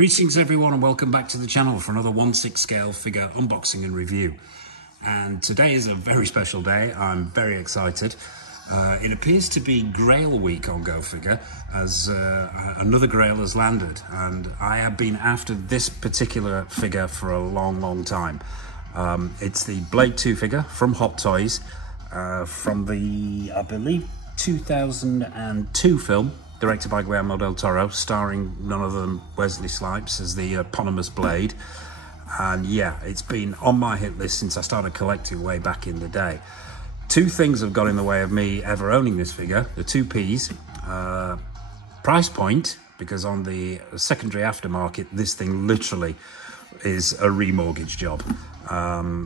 Greetings everyone and welcome back to the channel for another 1/6 scale figure unboxing and review. And today is a very special day. I'm very excited. It appears to be Grail week on Go Figure as another Grail has landed, and I have been after this particular figure for a long time. It's the Blade 2 figure from Hot Toys from the, I believe, 2002 film, directed by Guillermo del Toro, starring none other than Wesley Snipes as the eponymous Blade. And yeah, it's been on my hit list since I started collecting way back in the day. Two things have got in the way of me ever owning this figure. The two P's, price point, because on the secondary aftermarket, this thing literally is a remortgage job.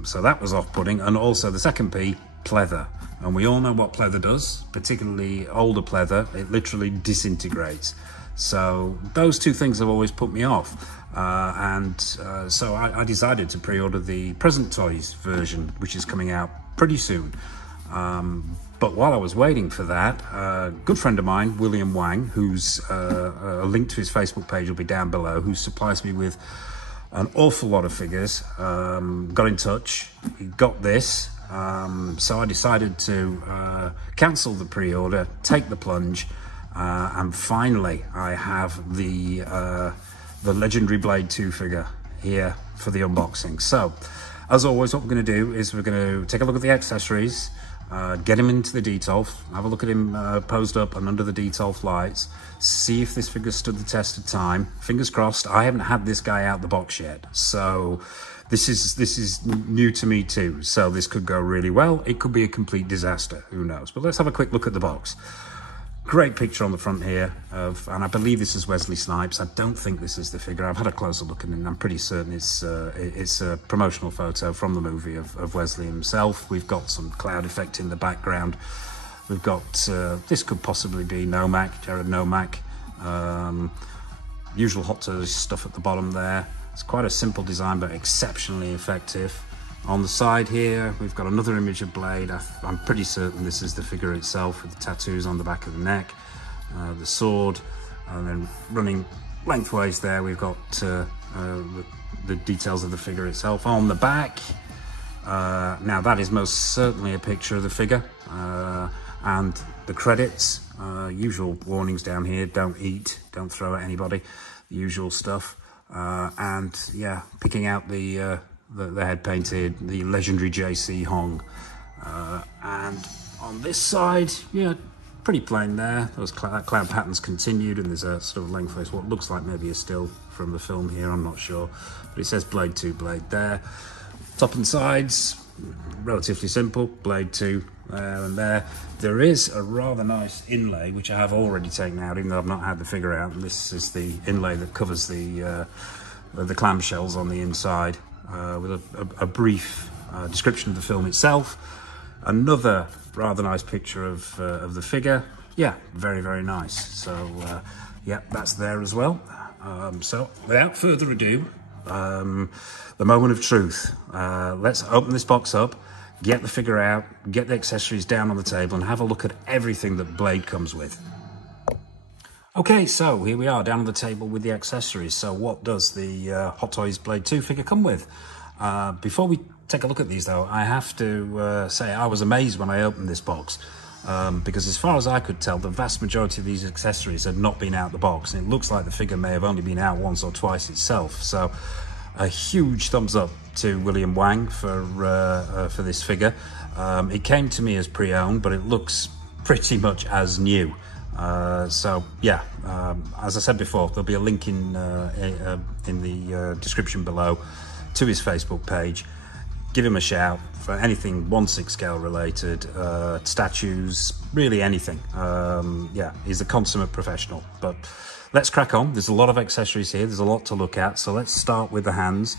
So that was off-putting. And also the second P, pleather. And we all know what pleather does, particularly older pleather. It literally disintegrates. So those two things have always put me off. So I decided to pre-order the Present Toys version, which is coming out pretty soon. But while I was waiting for that, a good friend of mine, William Wang, who's a link to his Facebook page will be down below, who supplies me with an awful lot of figures, got in touch. He got this. So I decided to cancel the pre-order, take the plunge, and finally I have the legendary Blade 2 figure here for the unboxing. So as always, what we're going to do is we're going to take a look at the accessories, get him into the detail, have a look at him posed up and under the detail lights, see if this figure stood the test of time. Fingers crossed. I haven't had this guy out the box yet, so this is new to me too. So this could go really well. It could be a complete disaster. Who knows? But let's have a quick look at the box. Great picture on the front here of, and I believe this is Wesley Snipes. I don't think this is the figure. I've had a closer look and I'm pretty certain it's a promotional photo from the movie of Wesley himself. We've got some cloud effect in the background. We've got, this could possibly be Nomak, Jared Nomak. Usual Hot Toys stuff at the bottom there. It's quite a simple design, but exceptionally effective. On the side here, we've got another image of Blade. I'm pretty certain this is the figure itself with the tattoos on the back of the neck, the sword, and then running lengthways there, we've got the details of the figure itself. On the back, now that is most certainly a picture of the figure, and the credits, usual warnings down here, don't eat, don't throw at anybody, the usual stuff. And yeah, picking out the head painted, the legendary JC Hong. And on this side, yeah, pretty plain there. Those cloud patterns continued, and there's a sort of lengthways, what looks like maybe a still from the film here, I'm not sure. But it says Blade 2 Blade there. Top and sides, relatively simple, Blade 2 there and there. There is a rather nice inlay, which I have already taken out, even though I've not had the figure out. And this is the inlay that covers the clamshells on the inside, with a brief description of the film itself. Another rather nice picture of the figure. Yeah, very nice. So yeah, that's there as well. So without further ado, the moment of truth. Let's open this box up, get the figure out, get the accessories down on the table, and have a look at everything that Blade comes with. Okay, so here we are down on the table with the accessories. So what does the Hot Toys Blade 2 figure come with? Before we take a look at these though, I have to say I was amazed when I opened this box, because as far as I could tell, the vast majority of these accessories had not been out the box, and it looks like the figure may have only been out once or twice itself. So a huge thumbs up to William Wang for this figure. It came to me as pre-owned, but it looks pretty much as new. So yeah, as I said before, there'll be a link in the description below to his Facebook page. Give him a shout for anything 1/6 scale related, statues, really anything. Yeah, he's a consummate professional. But let's crack on. There's a lot of accessories here. There's a lot to look at. So let's start with the hands.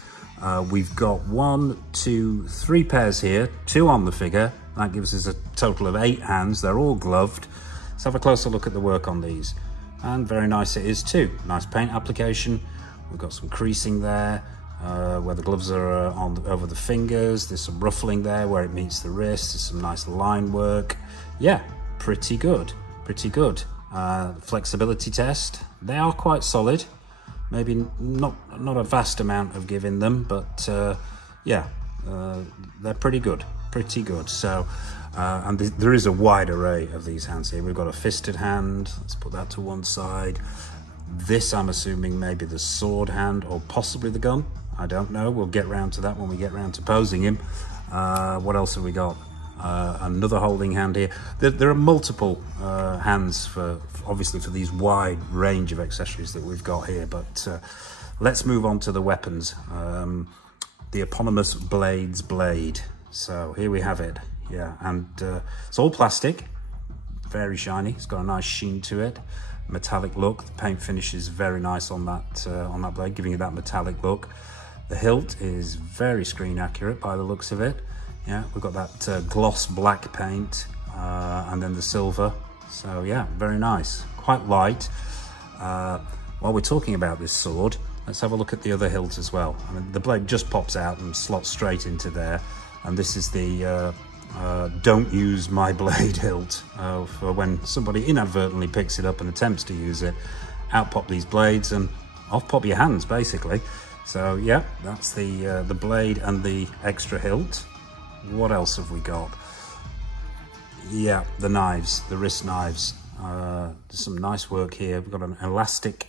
We've got 1, 2, 3 pairs here, 2 on the figure. That gives us a total of 8 hands. They're all gloved. Let's have a closer look at the work on these. And very nice it is too. Nice paint application. We've got some creasing there, where the gloves are over the fingers. There's some ruffling there where it meets the wrist. There's some nice line work. Yeah, pretty good, pretty good. Flexibility test. They are quite solid. Maybe not a vast amount of give in them, but yeah, they're pretty good. So, and there is a wide array of these hands here. We've got a fisted hand. Let's put that to one side. This, I'm assuming, maybe the sword hand or possibly the gun. I don't know. We'll get round to that when we get round to posing him. What else have we got? Another holding hand here. There are multiple hands obviously for these wide range of accessories that we've got here, but let's move on to the weapons. The eponymous Blade's blade. So here we have it. Yeah, and it's all plastic, very shiny. It's got a nice sheen to it, metallic look. The paint finish is very nice on that blade, giving it that metallic look. The hilt is very screen accurate by the looks of it. Yeah, we've got that gloss black paint and then the silver. So yeah, very nice, quite light. While we're talking about this sword, let's have a look at the other hilt as well. I mean, the blade just pops out and slots straight into there. And this is the don't use my blade hilt for when somebody inadvertently picks it up and attempts to use it. Out pop these blades and off pop your hands, basically. So yeah, that's the blade and the extra hilt. What else have we got? Yeah, the knives, the wrist knives. There's some nice work here. We've got an elastic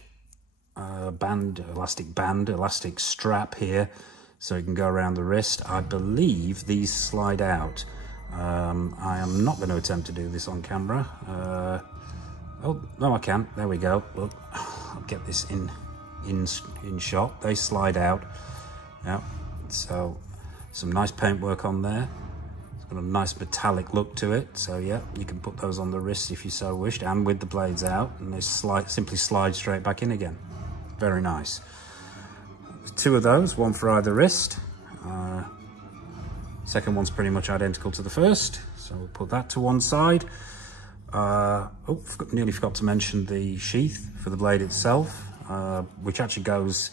elastic strap here, so it can go around the wrist. I believe these slide out. I am not going to attempt to do this on camera. Oh, no, I can. There we go. Look, I'll get this in shot. They slide out. Yeah, so some nice paintwork on there. It's got a nice metallic look to it. So yeah, you can put those on the wrists if you so wished, and with the blades out, and they simply slide straight back in again. Very nice. Two of those, one for either wrist. Second one's pretty much identical to the first, so we'll put that to one side. Nearly forgot to mention the sheath for the blade itself, which actually goes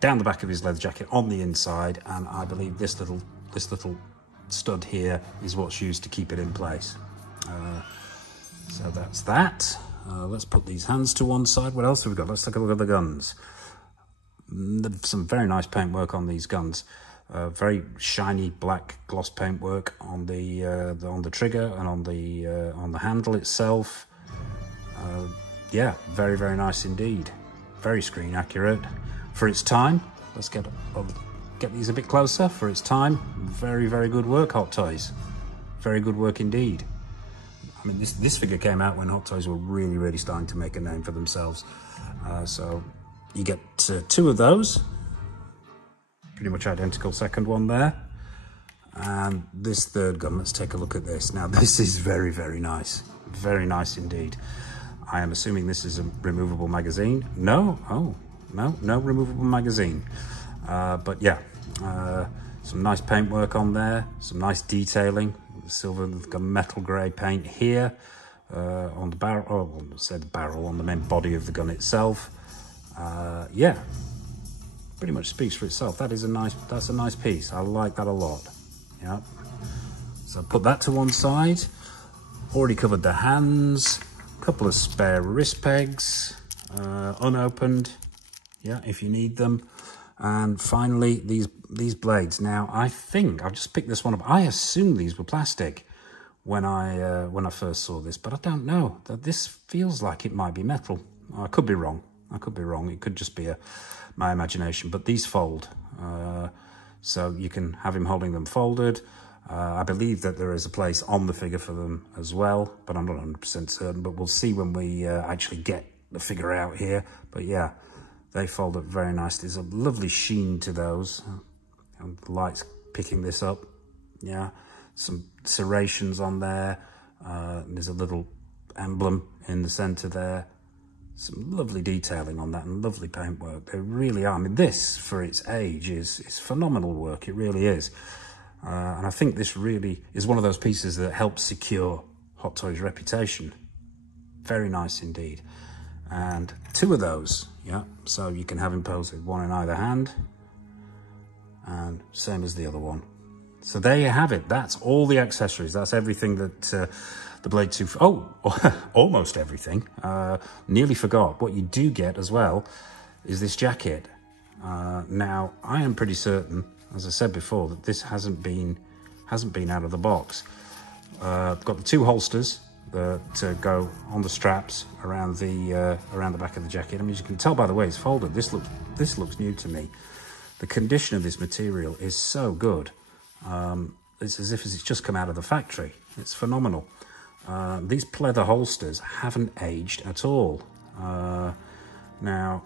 down the back of his leather jacket on the inside, and I believe this little stud here is what's used to keep it in place. So that's that. Let's put these hands to one side. What else have we got? Let's take a look at the guns. Some very nice paintwork on these guns. Very shiny black gloss paintwork on the trigger and on the handle itself. Yeah, very, very nice indeed. Very screen accurate for its time. Let's get these a bit closer. For its time, very, very good work, Hot Toys. Very good work indeed. I mean, this figure came out when Hot Toys were really, really starting to make a name for themselves. So you get two of those. Pretty much identical second one there. And this third gun, let's take a look at this. Now, this is very, very nice. Very nice indeed. I am assuming this is a removable magazine. No? Oh, no removable magazine. But yeah, some nice paintwork on there. Some nice detailing. The silver, we've got metal grey paint here on the barrel. Oh, I said the barrel, on the main body of the gun itself. Yeah. Pretty much speaks for itself. That's a nice piece. I like that a lot. Yeah. So put that to one side. Already covered the hands. A couple of spare wrist pegs, unopened. Yeah, if you need them. And finally, these blades. Now, I think I've just picked this one up. I assumed these were plastic when I first saw this, but I don't know. This feels like it might be metal. I could be wrong. It could just be my imagination, but these fold. So you can have him holding them folded. I believe that there is a place on the figure for them as well, but I'm not 100% certain, but we'll see when we actually get the figure out here. But yeah, they fold up very nice. There's a lovely sheen to those. And the light's picking this up. Yeah, some serrations on there. There's a little emblem in the center there. Some lovely detailing on that and lovely paintwork. They really are. I mean, this, for its age, is phenomenal work. It really is. And I think this really is one of those pieces that helps secure Hot Toys' reputation. Very nice indeed. And two of those, yeah. So you can have him pose with one in either hand. And same as the other one. So there you have it. That's all the accessories. That's everything that the Blade 2... Oh, almost everything. Nearly forgot. What you do get as well is this jacket. Now, I am pretty certain, as I said before, that this hasn't been out of the box. Got the 2 holsters that go on the straps around the back of the jacket. I mean, as you can tell by the way it's folded, this looks new to me. The condition of this material is so good. It's as if it's just come out of the factory. It's phenomenal. These pleather holsters haven't aged at all. Now,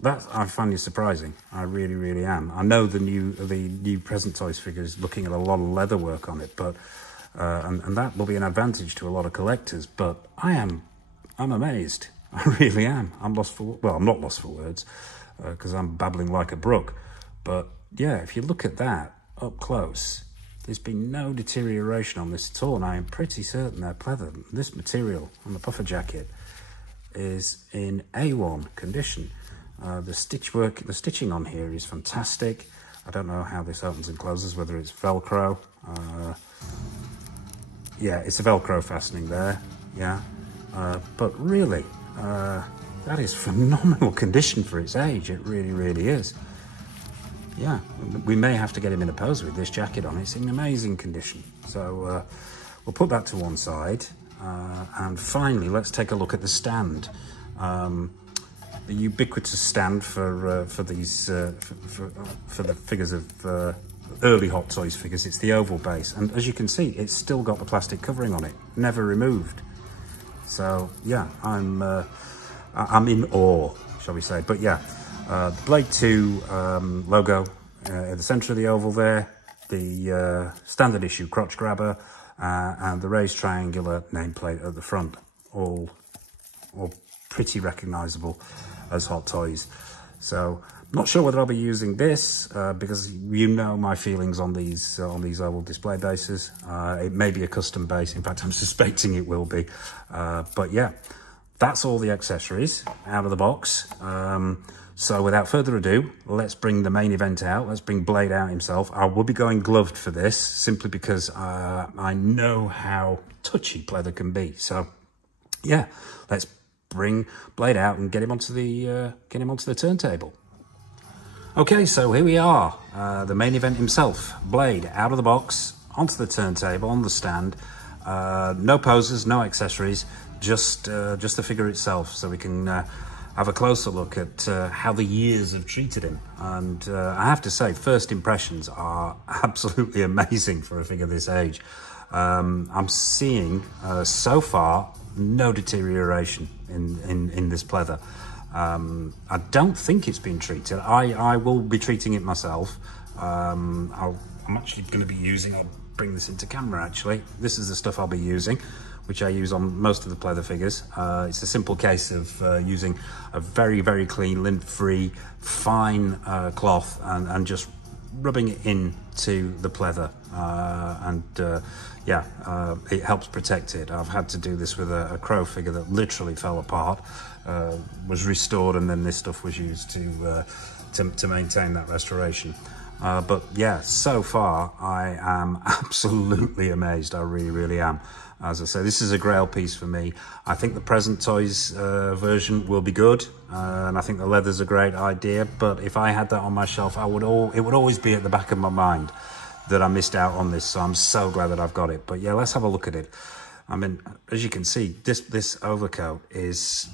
that I find is surprising. I really, really am. I know the new Present Toys figure is looking at a lot of leather work on it, but and that will be an advantage to a lot of collectors. But I'm amazed. I really am. I'm not lost for words because I'm babbling like a brook. But yeah, if you look at that up close, there's been no deterioration on this at all, and I am pretty certain they're pleather. This material on the puffer jacket is in A1 condition. The stitching on here is fantastic. I don't know how this opens and closes, whether it's Velcro. Yeah, it's a Velcro fastening there, yeah. But really, that is phenomenal condition for its age. It really, really is. Yeah, we may have to get him in a pose with this jacket on. It's in amazing condition. So we'll put that to one side. And finally, let's take a look at the stand. The ubiquitous stand for these for the figures of early Hot Toys figures. It's the oval base, and as you can see, it's still got the plastic covering on it, never removed. So yeah, I'm in awe, shall we say? But yeah. The Blade 2 logo at the centre of the oval there, the standard issue crotch grabber, and the raised triangular nameplate at the front, all pretty recognisable as Hot Toys. So I'm not sure whether I'll be using this because you know my feelings on these oval display bases. It may be a custom base. In fact, I'm suspecting it will be. But yeah, that's all the accessories out of the box. So without further ado, let's bring the main event out. Let's bring Blade out himself. I will be going gloved for this, simply because I know how touchy pleather can be. So yeah, let's bring Blade out and get him onto the turntable. Okay, so here we are. The main event himself, Blade, out of the box, onto the turntable, on the stand. No poses, no accessories, just the figure itself, so we can have a closer look at how the years have treated him. And I have to say, first impressions are absolutely amazing for a figure this age. I'm seeing, so far, no deterioration in this pleather. I don't think it's been treated. I will be treating it myself. I'm actually going to be using, I'll bring this into camera actually. This is the stuff I'll be using, which I use on most of the pleather figures. It's a simple case of using a very, very clean, lint-free, fine cloth and just rubbing it into the pleather. It helps protect it. I've had to do this with a Crow figure that literally fell apart, was restored, and then this stuff was used to maintain that restoration. But yeah, so far I am absolutely amazed. I really, really am. As I say, this is a grail piece for me. I think the Present Toys version will be good, and I think the leather's a great idea. But if I had that on my shelf, it would always be at the back of my mind that I missed out on this. So I'm so glad that I've got it. But yeah, let's have a look at it. I mean, as you can see, this overcoat has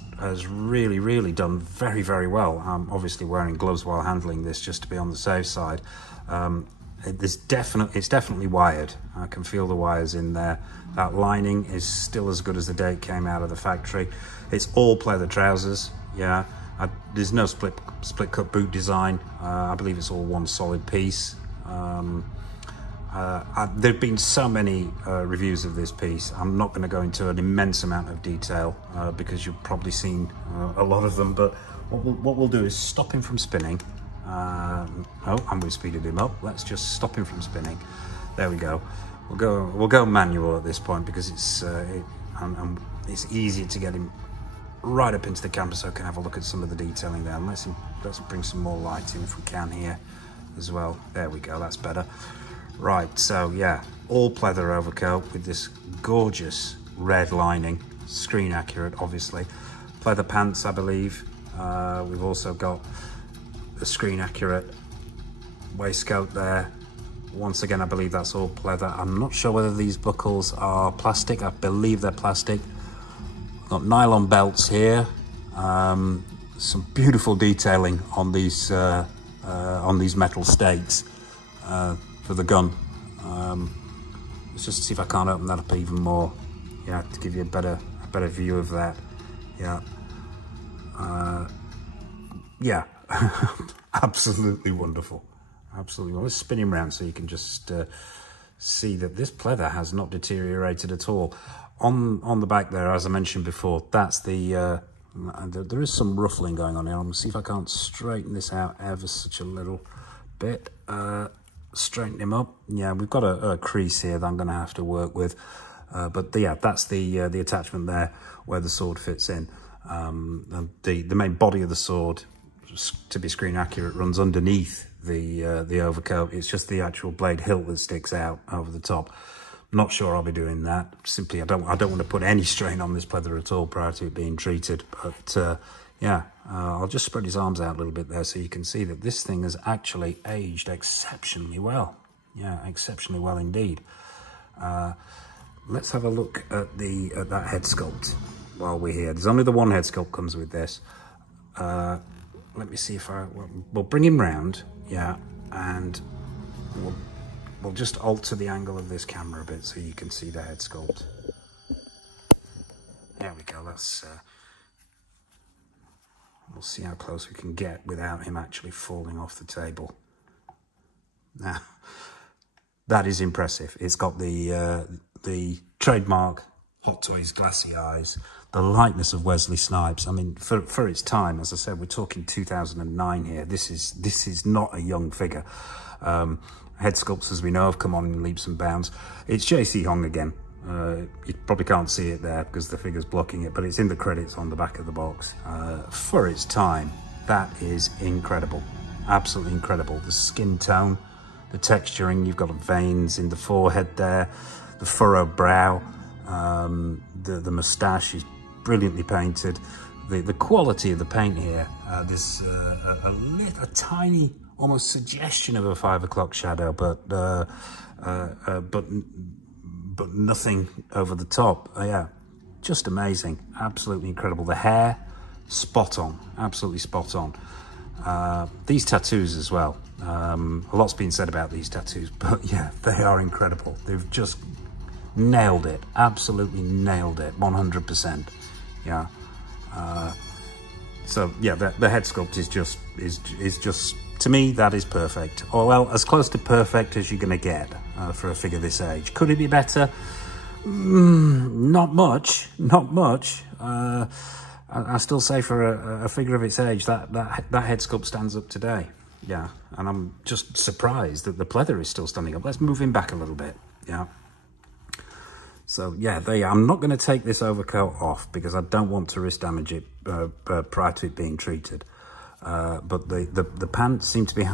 really, really done very, very well. I'm obviously wearing gloves while handling this just to be on the safe side. It's definitely wired. I can feel the wires in there. That lining is still as good as the day it came out of the factory. It's all pleather trousers, yeah. There's no split cut boot design. I believe it's all one solid piece. There've been so many reviews of this piece. I'm not going to go into an immense amount of detail because you've probably seen a lot of them, but what we'll do is stop him from spinning. And we've speeded him up. Let's just stop him from spinning. There we go. We'll go manual at this point because it's easier to get him right up into the camera so I can have a look at some of the detailing there. And let's bring some more light in if we can here as well. There we go, that's better. Right, so yeah, all pleather overcoat with this gorgeous red lining, screen accurate obviously. Pleather pants, I believe. We've also got the screen accurate waistcoat there. Once again, I believe that's all pleather. I'm not sure whether these buckles are plastic. I believe they're plastic. Got nylon belts here. Some beautiful detailing on these metal stakes for the gun. Let's just see if I can't open that up even more. Yeah, to give you a better view of that. Yeah. Yeah, absolutely wonderful. Absolutely. Well, let's spin him around so you can just see that this pleather has not deteriorated at all. On the back there, as I mentioned before, that's the there is some ruffling going on here. I'm going to see if I can't straighten this out ever such a little bit. Straighten him up. Yeah, we've got a crease here that I'm going to have to work with. But yeah, that's the attachment there where the sword fits in. And the main body of the sword, to be screen accurate, runs underneath the overcoat. It's just the actual blade hilt that sticks out over the top. Not sure I'll be doing that. Simply, I don't want to put any strain on this pleather at all prior to it being treated. But yeah, I'll just spread his arms out a little bit there so you can see that this thing has actually aged exceptionally well. Yeah, exceptionally well indeed. Let's have a look at that head sculpt while we're here. There's only the one head sculpt comes with this. Let me see if we'll bring him round, yeah, and we'll just alter the angle of this camera a bit so you can see the head sculpt. There we go. We'll see how close we can get without him actually falling off the table. Now, that is impressive. It's got the trademark Hot Toys glassy eyes, the likeness of Wesley Snipes. I mean, for its time, as I said, we're talking 2009 here. This is not a young figure. Head sculpts, as we know, have come on in leaps and bounds. It's JC Hong again. You probably can't see it there because the figure's blocking it, but it's in the credits on the back of the box. For its time, that is incredible. Absolutely incredible. The skin tone, the texturing, you've got the veins in the forehead there, the furrowed brow, the moustache is brilliantly painted. The quality of the paint here, there's a tiny, almost suggestion of a 5 o'clock shadow, but nothing over the top. Yeah, just amazing, absolutely incredible. The hair, spot on, absolutely spot on. These tattoos as well. A lot's been said about these tattoos, but yeah, they are incredible. They've just nailed it, absolutely nailed it, 100%. Yeah. So yeah, the head sculpt is just to me, that is perfect. Or well, as close to perfect as you're going to get for a figure this age. Could it be better? Not much, not much. I still say for a figure of its age, that head sculpt stands up today. Yeah, and I'm just surprised that the pleather is still standing up. Let's move him back a little bit. Yeah. So yeah, I'm not going to take this overcoat off because I don't want to risk damage it prior to it being treated. But the pants seem to be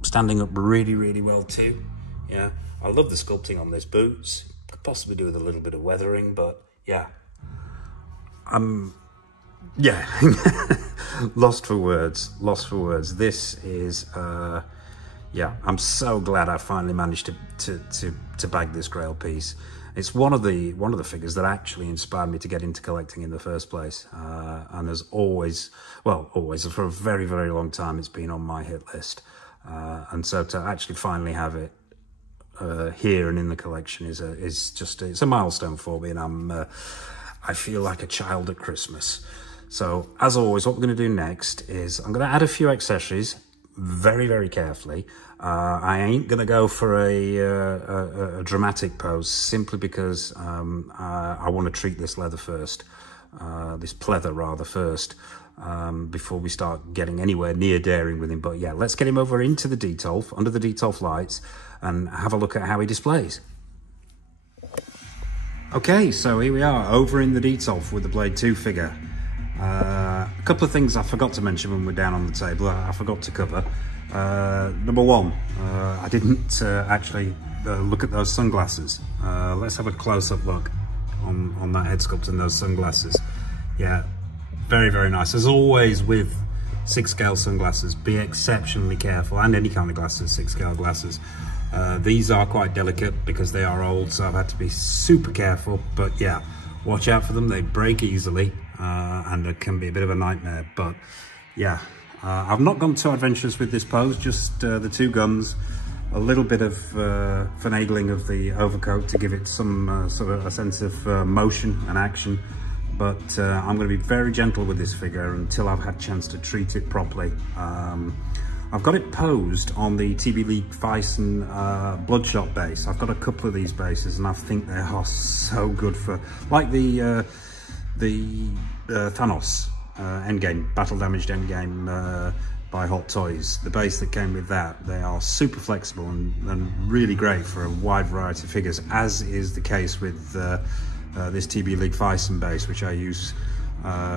standing up really, really well too. Yeah, I love the sculpting on these boots. Could possibly do with a little bit of weathering, but yeah. Yeah, lost for words. This is, yeah, I'm so glad I finally managed to bag this grail piece. It's one of the figures that actually inspired me to get into collecting in the first place, and has always for a very, very long time it's been on my hit list, and so to actually finally have it here and in the collection is just it's a milestone for me, and I feel like a child at Christmas. So as always, what we're going to do next is I'm going to add a few accessories very, very carefully. I ain't going to go for a dramatic pose simply because I want to treat this leather first, this pleather rather first, before we start getting anywhere near daring with him. But yeah, let's get him over into the Detolf, under the Detolf lights, and have a look at how he displays. Okay, so here we are over in the Detolf with the Blade 2 figure. A couple of things I forgot to mention when we're down on the table, I forgot to cover. Number one, I didn't actually look at those sunglasses. Let's have a close-up look on that head sculpt and those sunglasses. Yeah, very, very nice. As always with 6 scale sunglasses, be exceptionally careful, and any kind of glasses, 6 scale glasses. These are quite delicate because they are old, so I've had to be super careful, but yeah, watch out for them. They break easily, and it can be a bit of a nightmare, but yeah. I've not gone too adventurous with this pose, just the 2 guns, a little bit of finagling of the overcoat to give it some sort of a sense of motion and action. But I'm going to be very gentle with this figure until I've had a chance to treat it properly. I've got it posed on the TB League Bison Bloodshot base. I've got a couple of these bases and I think they are so good for, like the Thanos Endgame, Battle Damaged Endgame by Hot Toys. The base that came with that, they are super flexible and really great for a wide variety of figures, as is the case with this TB League Bison base, which I use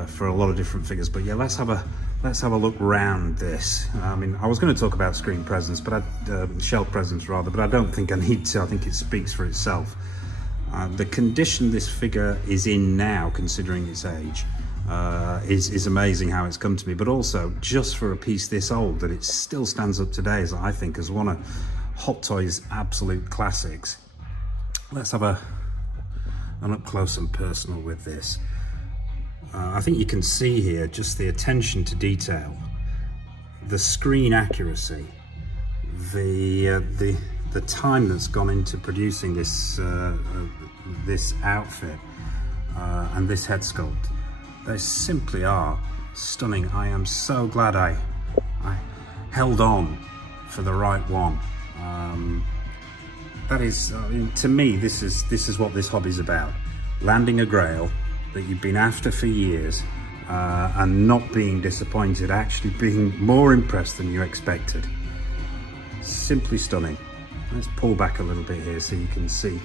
for a lot of different figures. But yeah, let's have a look round this. I mean, I was going to talk about screen presence, but shelf presence rather, but I don't think I need to. I think it speaks for itself. The condition this figure is in now, considering its age, is amazing how it's come to me, but also just for a piece this old, that it still stands up today, as I think, as one of Hot Toys' absolute classics. Let's have an up close and personal with this. I think you can see here just the attention to detail, the screen accuracy, the time that's gone into producing this this outfit and this head sculpt. They simply are stunning. I am so glad I held on for the right one. That is, I mean, to me, this is what this hobby's about. Landing a grail that you've been after for years and not being disappointed, actually being more impressed than you expected. Simply stunning. Let's pull back a little bit here so you can see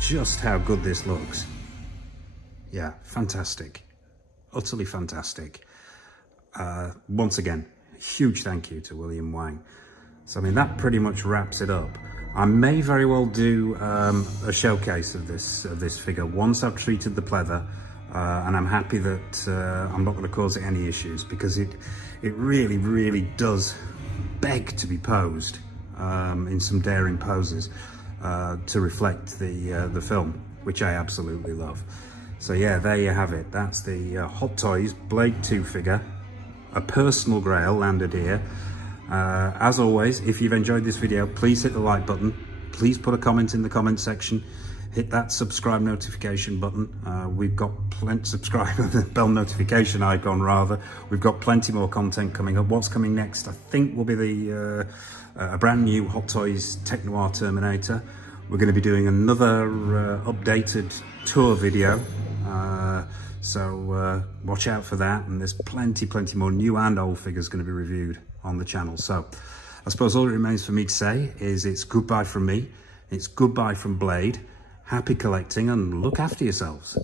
just how good this looks. Yeah, fantastic. Utterly fantastic. Once again, huge thank you to William Wang. So I mean, that pretty much wraps it up. I may very well do a showcase of this figure once I've treated the pleather, and I'm happy that I'm not going to cause it any issues, because it really, really does beg to be posed in some daring poses to reflect the film, which I absolutely love. So yeah, there you have it. That's the Hot Toys Blade 2 figure, a personal grail landed here. As always, if you've enjoyed this video, please hit the like button. Please put a comment in the comment section. Hit that subscribe notification button. We've got plenty, subscribe, the bell notification icon rather. We've got plenty more content coming up. What's coming next, I think, will be a brand new Hot Toys Tech Noir Terminator. We're going to be doing another updated tour video. So watch out for that, and there's plenty more new and old figures going to be reviewed on the channel. So I suppose all it remains for me to say is it's goodbye from me, it's goodbye from Blade, happy collecting, and look after yourselves.